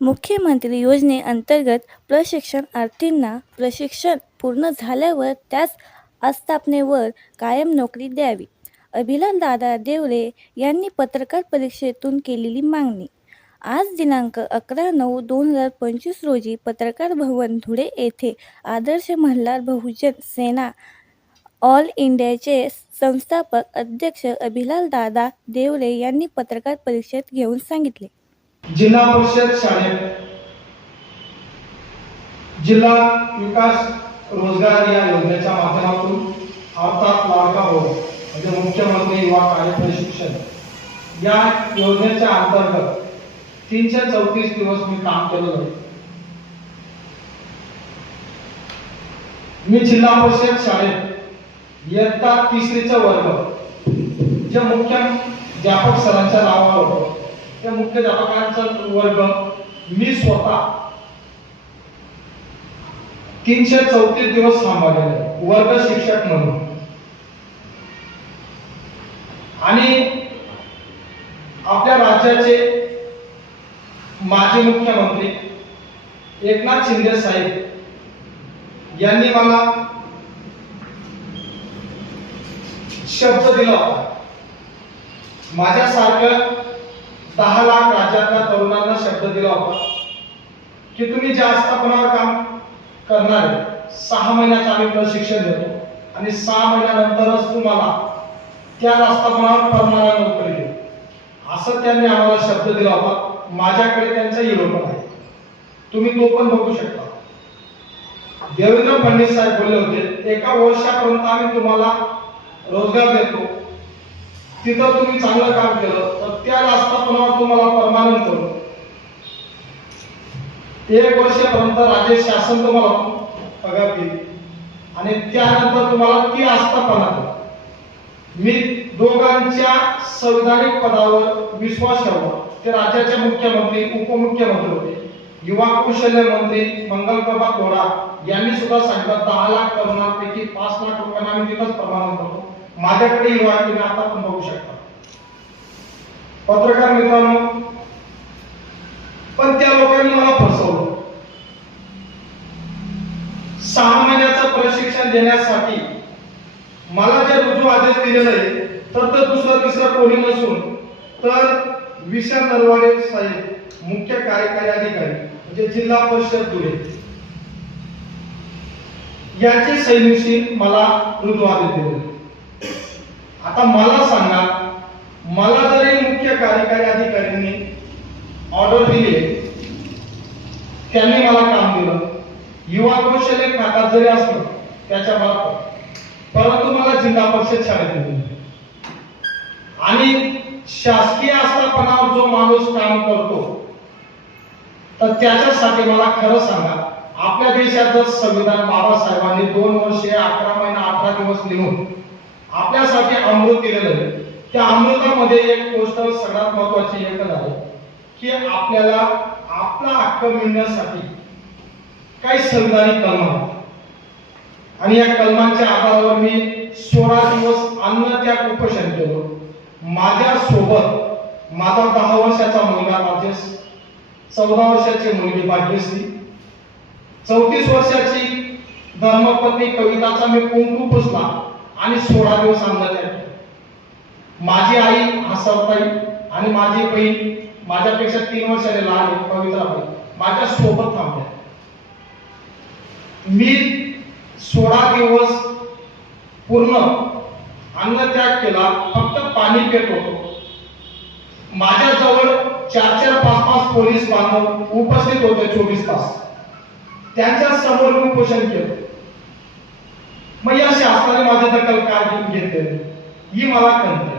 मुख्यमंत्री योजनेअंतर्गत प्रशिक्षणार्थींना प्रशिक्षण पूर्ण झाल्यावर त्याच आस्थापनेवर कायम नोकरी द्यावी, अभिलाषदादा देवरे यांनी पत्रकार परिषदेतून केलेली मागणी. आज दिनांक 11/9/2025 रोजी पत्रकार भवन धुळे येथे आदर्श मल्हार बहुजन सेना ऑल इंडियाचे संस्थापक अध्यक्ष अभिलाषदादा देवरे यांनी पत्रकार परिषद घेऊन सांगितले. जिल्हा परिषद शाळेत जिल्हा विकास रोजगार या योजनेच्या माध्यमातून अर्थात लाडका भाऊ म्हणजे मुख्यमंत्री युवा कार्य प्रशिक्षण या योजनेच्या अंतर्गत 334 दिवस मी काम केलं आहे. मी जिल्हा परिषद शाळेत इयत्ता 3रीचा वर्ग जे मुख्याध्यापक सरांच्या नावावर होतं त्या मुख्याध्यापकांचा वर्ग मी स्वतः 334 दिवस सांभाळले वर्ग शिक्षक म्हणून. आणि आपल्या राज्याचे माजी मुख्यमंत्री एकनाथ शिंदे साहेब यांनी मला शब्द दिला होता. माझ्यासारखं 10 लाख राज्यातल्या तरुणांना शब्द दिला होता की तुम्ही ज्या आस्थापनावर काम करणार 6 महिन्याचं आम्ही प्रशिक्षण देतो आणि 6 महिन्यानंतरच तुम्हाला त्या आस्थापनावर परमानंट नोकरी देऊ, असं त्यांनी आम्हाला शब्द दिला होता. माझ्याकडे त्यांचा व्हिडिओ पण आहे, तुम्ही तो पण बघू शकता. देवेंद्र फडणवीस साहेब बोलले होते 1 वर्षापर्यंत आम्ही तुम्हाला रोजगार देतो, तिथं तुम्ही चांगलं काम केलं तर त्या आस्थापनावर तुम्हाला परमानंट करू, 1 वर्षापर्यंत राज्य शासन तुम्हाला पगार देईल आणि त्यानंतर तुम्हाला ती आस्थापना. मी दोघांच्या संविधानिक पदावर विश्वास ठेवला. ते राज्याचे मुख्यमंत्री उपमुख्यमंत्री होते. युवा कौशल्य मंत्री मंगलप्रभा कोडा यांनी सुद्धा सांगितलं 10 लाख तरुणांपैकी 5 लाख लोकांना आम्ही तिथंच परमानंट करतो. माझ्याकडे युवा तुम्ही आता पण बघू शकता. पत्रकार मित्रांनो, पण त्या लोकांनी मला फसवलं. 6 महिन्याचं प्रशिक्षण देण्यासाठी मला जे रुजू आदेश दिलेले आहे तर दुसरं तिसरं कोणी नसून तर विशाल नरवाडे साहेब मुख्य कार्यकारी अधिकारी म्हणजे जिल्हा परिषद धुळे याचे सैनिशी मला रुजू आदेश दिले. आता मला सांगा, मला जरी मुख्य कार्यकारी अधिकाऱ्यांनी ऑर्डर दिली, त्यांनी मला काम दिलं, युवा कौशल्य खात्यात जरी असलं त्याच्या मार्फत, परंतु मला जिल्हा परिषद शाळेत दिली आणि शासकीय आस्थापनावर जो माणूस काम करतो तर त्याच्यासाठी मला खरं सांगा, आपल्या देशाचं संविधान बाबासाहेबांनी 2 वर्षे 11 महिने 18 दिवस लिहून आपल्यासाठी अमृत दिलेलं आहे. त्या अमृतामध्ये एक गोष्ट सगळ्यात महत्वाची एकच आहे की आपल्याला आपला हक्क मिळण्यासाठी काही संविधानिक कलम आहेत आणि या कलमांच्या आधारावर मी 16 दिवस अन्नत्याग उपोषण केलं. माझ्या सोबत माझा 10 वर्षाचा मुलगा राजेश, 14 वर्षाची मुलगी भाग्यश्री, 34 वर्षाची धर्मपत्नी कविताचा मी कुंकू पुसला आणि 16 दिवस अन्नत्याग केला. माझी आई हसरताई आणि माझी बहीण माझ्यापेक्षा 3 वर्षाने लहान आहे पवित्राबाई माझ्या सोबत थांबल्या. मी 16 दिवस पूर्ण अन्नत्याग केला, फक्त पाणी पित होतो. माझ्या जवळ 4-5 पोलीस बांधव उपस्थित होते 24 तास. त्यांच्या समोर मी उपोषण केलं. मग या शासनाने माझी दखल काय घेतली ही मला कळते.